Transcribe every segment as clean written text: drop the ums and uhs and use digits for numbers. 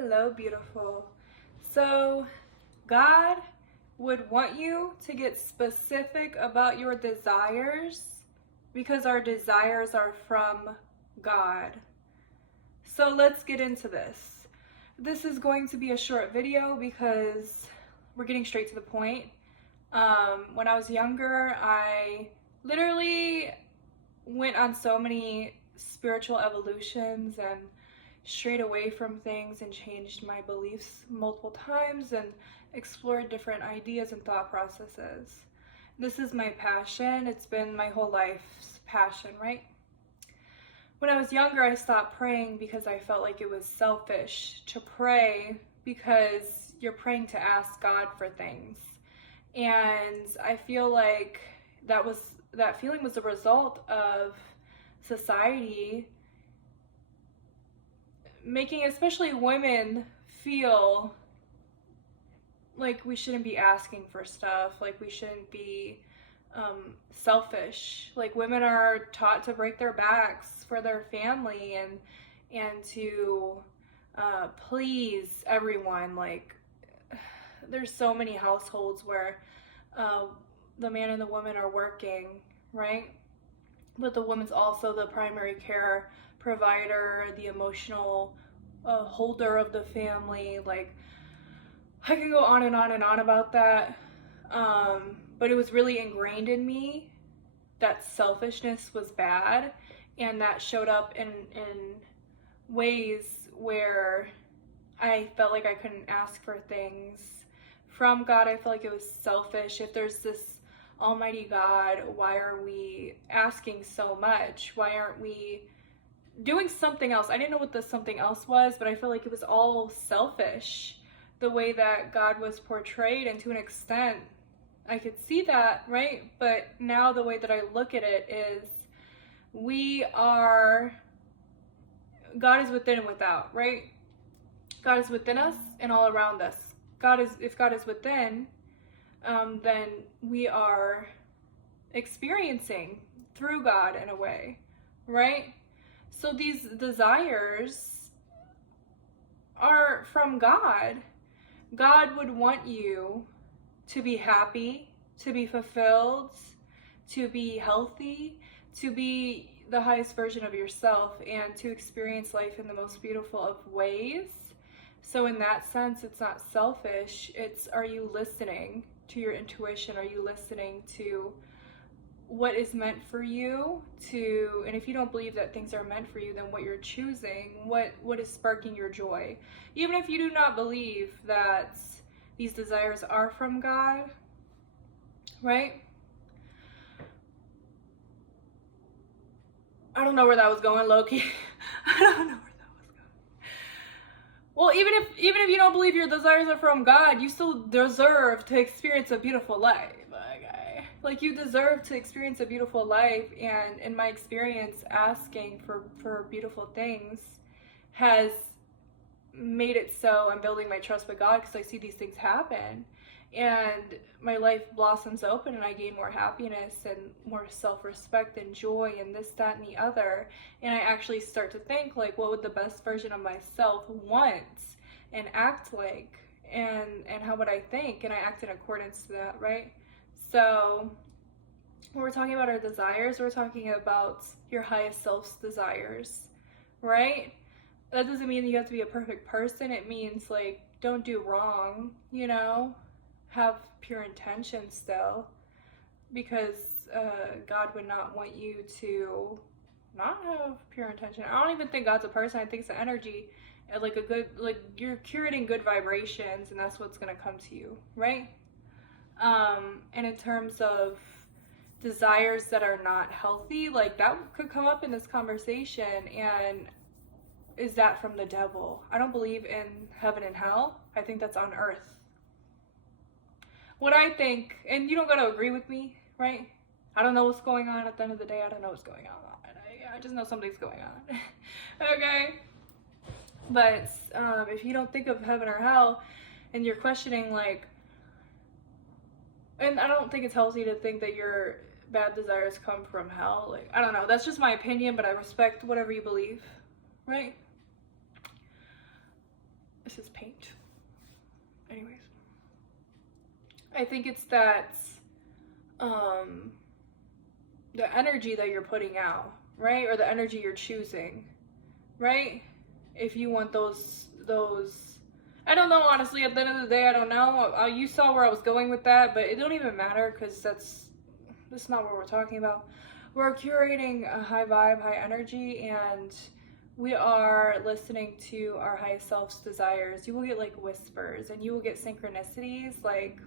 Hello, beautiful. So, God would want you to get specific about your desires because our desires are from God. So, let's get into this. This is going to be a short video because we're getting straight to the point. When I was younger, I literally went on so many spiritual evolutions and strayed away from things and changed my beliefs multiple times and explored different ideas and thought processes. This is my passion. It's been my whole life's passion, right? When I was younger, I stopped praying because I felt like it was selfish to pray because you're praying to ask God for things. And I feel like that feeling was a result of society making especially women feel like we shouldn't be asking for stuff, like we shouldn't be selfish. Like women are taught to break their backs for their family and to please everyone. Like there's so many households where the man and the woman are working, right? But the woman's also the primary care provider, the emotional holder of the family. Like I can go on and on and on about that, but it was really ingrained in me that selfishness was bad, and that showed up in ways where I felt like I couldn't ask for things from God. I felt like it was selfish. If there's this Almighty God, why are we asking so much? Why aren't we doing something else? I didn't know what the something else was, but I feel like it was all selfish, the way that God was portrayed, and to an extent I could see that, right? But now the way that I look at it is God is within and without, right? God is within us and all around us. If God is within, then we are experiencing through God in a way, right? So these desires are from God. God would want you to be happy, to be fulfilled, to be healthy, to be the highest version of yourself, and to experience life in the most beautiful of ways. So in that sense, it's not selfish. Are you listening to your intuition? Are you listening to what is meant for you? And if you don't believe that things are meant for you, then what you're choosing, what is sparking your joy? Even if you do not believe that these desires are from God, right? I don't know where that was going, Loki. I don't know where that was going. Well, even if you don't believe your desires are from God, you still deserve to experience a beautiful life. Like you deserve to experience a beautiful life, and in my experience, asking for beautiful things has made it so I'm building my trust with God because I see these things happen, and my life blossoms open, and I gain more happiness and more self-respect and joy and this, that, and the other. And I actually start to think, like, what would the best version of myself want and act like, and how would I think, and I act in accordance to that, right? So when we're talking about our desires, we're talking about your highest self's desires, right? That doesn't mean that you have to be a perfect person. It means, like, don't do wrong, have pure intention still, because God would not want you to not have pure intention. I don't even think God's a person. I think it's an energy, like you're curating good vibrations, and that's what's gonna come to you, right? And in terms of desires that are not healthy, like that could come up in this conversation, and is that from the devil? I don't believe in heaven and hell. I think that's on earth. What I think, and you don't gotta agree with me, right? I don't know what's going on at the end of the day. I don't know what's going on. I just know something's going on. Okay? But if you don't think of heaven or hell, and you're questioning, like, and I don't think it's healthy to think that your bad desires come from hell. Like, I don't know. That's just my opinion, but I respect whatever you believe, right? This is paint. Anyways. I think it's that the energy that you're putting out, right? Or the energy you're choosing, right? If you want those, I don't know, honestly, at the end of the day, I don't know. You saw where I was going with that, but it don't even matter, because that's not what we're talking about. We're curating a high vibe, high energy, and we are listening to our highest self's desires. You will get like whispers, and you will get synchronicities, like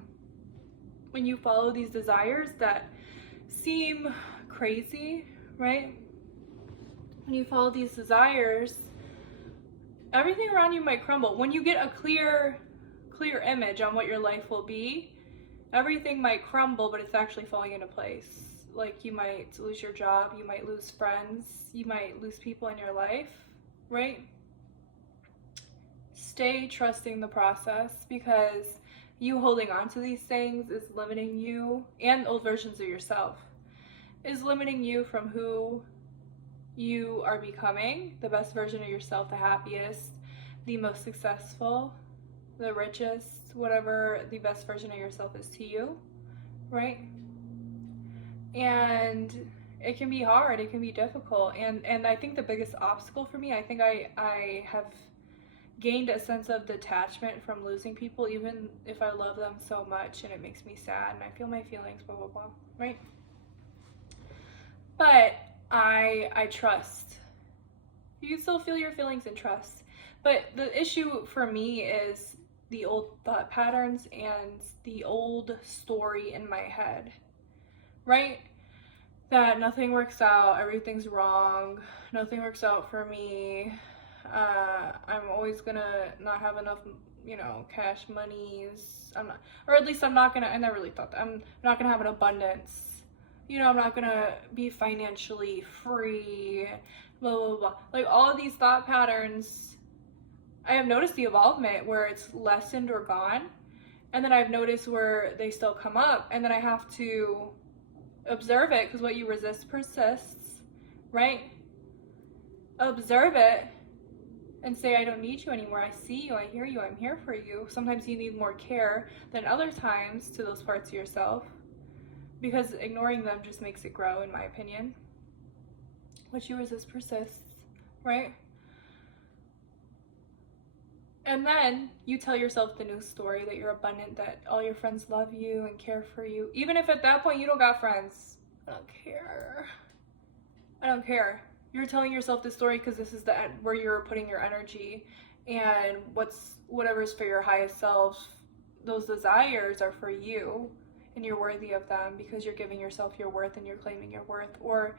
when you follow these desires that seem crazy, right? When you follow these desires, everything around you might crumble. When you get a clear image on what your life will be, everything might crumble, but it's actually falling into place. Like, you might lose your job, you might lose friends, you might lose people in your life, right? Stay trusting the process, because you holding on to these things is limiting you, and old versions of yourself, is limiting you from who you are becoming, the best version of yourself, the happiest, the most successful, the richest, whatever the best version of yourself is to you, right? And it can be hard, it can be difficult, and I think the biggest obstacle for me, I think I have gained a sense of detachment from losing people, even if I love them so much and it makes me sad and I feel my feelings, blah blah blah, right? But I trust. You can still feel your feelings and trust. But the issue for me is the old thought patterns and the old story in my head, right? That nothing works out, everything's wrong, nothing works out for me, I'm always gonna not have enough, cash monies, or at least I'm not gonna, I never really thought that, I'm not gonna have an abundance, I'm not gonna be financially free, blah, blah, blah. Like, all of these thought patterns, I have noticed the evolvement where it's lessened or gone, and then I've noticed where they still come up, and then I have to observe it, because what you resist persists, right? Observe it and say, I don't need you anymore. I see you, I hear you, I'm here for you. Sometimes you need more care than other times to those parts of yourself, because ignoring them just makes it grow, in my opinion. What you resist persists, right? And then you tell yourself the new story, that you're abundant, that all your friends love you and care for you. Even if at that point you don't got friends, I don't care. I don't care. You're telling yourself this story because this is where you're putting your energy, and whatever's for your highest self, those desires are for you, and you're worthy of them, because you're giving yourself your worth and you're claiming your worth, or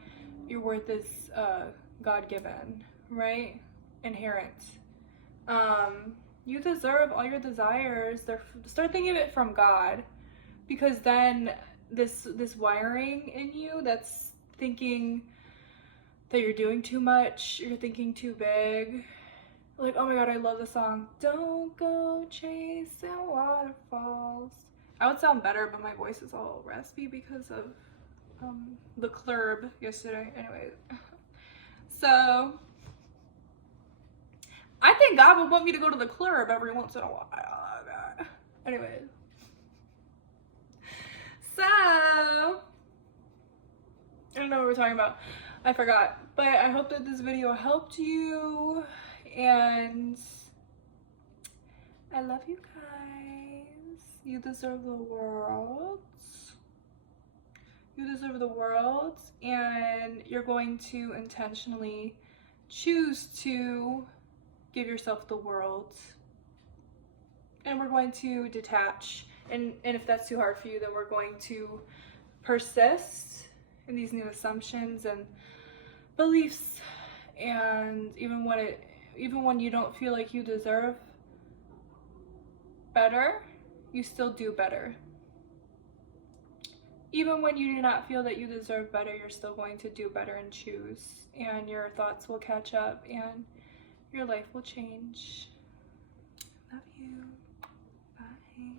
your worth is God-given, right? Inherent. You deserve all your desires. Start thinking of it from God, because then this wiring in you that's thinking that you're doing too much, you're thinking too big. Like, oh my god, I love the song, don't go chasing waterfalls. I would sound better, but my voice is all raspy because of the club yesterday. Anyway, so I think God would want me to go to the club every once in a while. Oh god. Anyway, so I don't know what we're talking about. I forgot. But I hope that this video helped you, and I love you guys. You deserve the world. You deserve the world, and you're going to intentionally choose to give yourself the world. And we're going to detach, and if that's too hard for you, then we're going to persist in these new assumptions and beliefs, and even when you don't feel like you deserve better, you still do better. Even when you do not feel that you deserve better, you're still going to do better and choose, and your thoughts will catch up and your life will change. Love you. Bye.